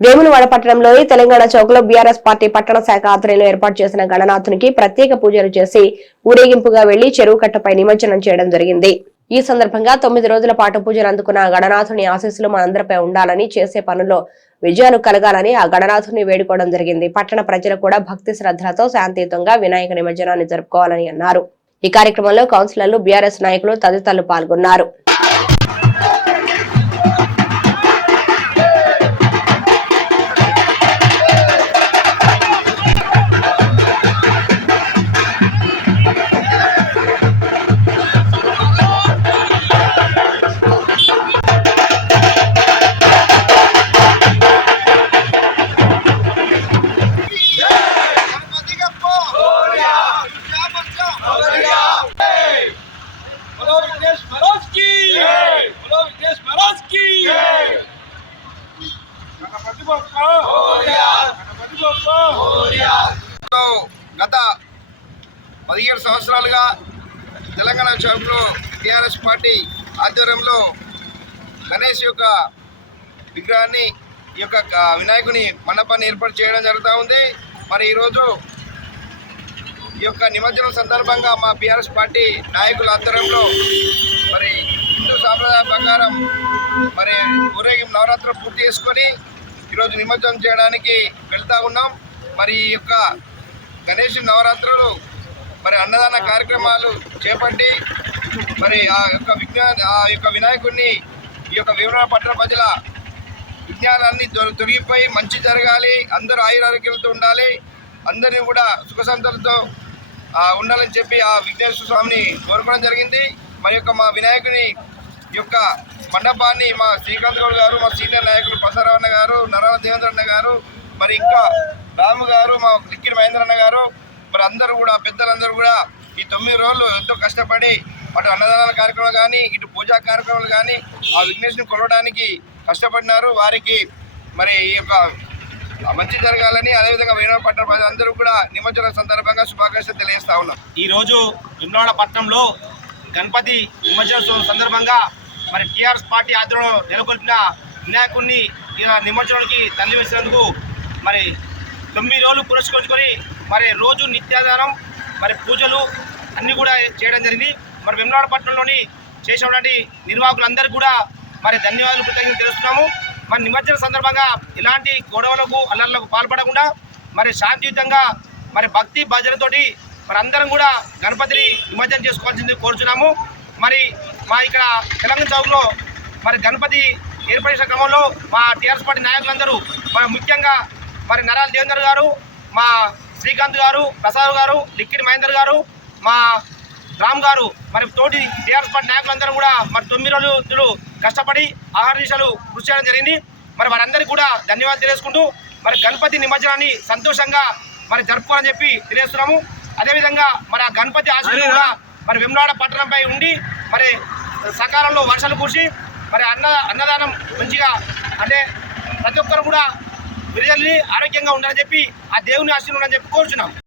వేములవాడ పట్టణంలోని Telangana చౌక్లో BRS party పట్టణ శాఖ ఆధ్వర్యంలో ఏర్పాటు చేసిన గణనాథునికి ప్రత్యేక పూజలు చేసి ఊరేగింపుగా వెళ్లి చెరువు కట్టపై నిమజ్జనం చేయడం జరిగింది. ఈ సందర్భంగా 9 రోజుల పాటు పూజలు అందుకున్న గణనాథుని ఆశీస్సులు మనందరిపై ఉండాలని, చేసే పనుల్లో విజయాలు కలగాలని ఆ గణనాథుని వేడుకోవడం జరిగింది. పట్టణ ప్రజలు కూడా భక్తి శ్రద్ధలతో శాంతియుతంగా వినాయక నిమజ్జనాన్ని జరుపుకోవాలని అన్నారు. ఈ కార్యక్రమంలో కౌన్సిలర్లు, బీఆర్ఎస్ నాయకులు తదితరులు పాల్గొన్నారు. గత 17 సంవత్సరాలుగా తెలంగాణ చౌక్లో టీఆర్ఎస్ పార్టీ ఆధ్వర్యంలో గణేష్ యొక్క విగ్రహాన్ని, ఈ యొక్క వినాయకుని మండపాన్ని ఏర్పాటు చేయడం జరుగుతూ ఉంది. మరి ఈరోజు ఈ యొక్క నిమజ్జనం సందర్భంగా మా టీఆర్ఎస్ పార్టీ నాయకుల ఆధ్వర్యంలో మరి హిందూ సాంప్రదాయ ప్రకారం మరి ఊరేగింపు నవరాత్రులు పూర్తి చేసుకొని ఈరోజు నిమజ్జనం చేయడానికి వెళ్తూ ఉన్నాం. మరి ఈ యొక్క గణేష్ నవరాత్రులు మరి అన్నదాన కార్యక్రమాలు చేపట్టి మరి ఆ యొక్క వినాయకుడిని ఈ యొక్క వేములవాడ పట్టణ ప్రజల విజ్ఞానాన్ని తొలగిపోయి మంచి జరగాలి, అందరూ ఆయురారోగ్యాలతో ఉండాలి, అందరినీ కూడా సుఖ సంతలతో ఉండాలని చెప్పి ఆ విఘ్నేశ్వర స్వామిని కోరుకోవడం జరిగింది. మరి యొక్క మా వినాయకుని యొక్క మండపాన్ని మా శ్రీకాంత్ గౌడ్ గారు, మా సీనియర్ నాయకులు ప్రసారవన్న గారు, నరాల దేవేంద్ర అన్న గారు, మరి ఇంకా రాము గారు, మా లిక్కిడి మహేంద్ర అన్న గారు, మరి అందరూ కూడా పెద్దలందరూ కూడా ఈ 9 రోజులు ఎంతో కష్టపడి అటు అన్నదానాల కార్యక్రమాలు కానీ, ఇటు పూజా కార్యక్రమాలు కానీ ఆ విఘ్నేశ్వరుని కొలవడానికి కష్టపడినారు. వారికి మరి ఈ యొక్క మంచి జరగాలని, అదేవిధంగా వేములవాడ పట్టణ ప్రజలందరూ కూడా నిమజ్జనం సందర్భంగా శుభాకాంక్షలు తెలియజేస్తా ఉన్నాం. ఈరోజు వేములవాడ పట్టణంలో గణపతి నిమజ్జనం సందర్భంగా మరి టీఆర్ఎస్ పార్టీ ఆధ్వర్యంలో నెలకొల్పిన వినాయకుడిని నిమజ్జనానికి తరలి వేసినందుకు మరి 9 రోజులు పురస్కరించుకొని మరి రోజు నిత్యాధారం మరి పూజలు అన్నీ కూడా చేయడం జరిగింది. మరి వేములవాడ పట్టణంలోని చేసినటువంటి నిర్వాహకులందరికీ కూడా మరి ధన్యవాదాలు, కృతజ్ఞతలు తెలుస్తున్నాము. మరి నిమజ్జన సందర్భంగా ఎలాంటి గొడవలకు అల్లర్లకు పాల్పడకుండా మరి శాంతియుతంగా మరి భక్తి భజనతోటి మరి అందరం కూడా గణపతిని నిమజ్జనం చేసుకోవాల్సింది కోరుచున్నాము. మరి మా ఇక్కడ తెలంగాణ చౌక్లో మరి గణపతి ఏర్పడిన క్రమంలో మా టీఆర్ఎస్ పార్టీ నాయకులందరూ మరి ముఖ్యంగా మరి నరాల దేవేందర్ గారు, మా శ్రీకాంత్ గారు, ప్రసాద్ గారు, లిక్కిడి మహేందర్ గారు, మా రామ్ గారు, మరి తోటి టీఆర్ఎస్ పార్టీ నాయకులందరూ కూడా మరి 9 రోజులు కష్టపడి ఆహార నిమిషాలు కృషి చేయడం జరిగింది. మరి వారందరికీ కూడా ధన్యవాదాలు తెలియజేసుకుంటూ మరి గణపతి నిమజ్జనాన్ని సంతోషంగా మరి జరుపుకోవాలని చెప్పి తెలియజేస్తున్నాము. అదేవిధంగా మరి ఆ గణపతి ఆశీస్సులు కూడా మరి వేములవాడ పట్టణంపై ఉండి మరి సకాలంలో వర్షాలు కురిసి మరి అన్నదానం మంచిగా అంటే ప్రతి ఒక్కరు కూడా విరిజల్ని ఆరోగ్యంగా ఉండాలని చెప్పి ఆ దేవుని ఆశీస్సులు ఉండాలని చెప్పి కోరుచున్నాం.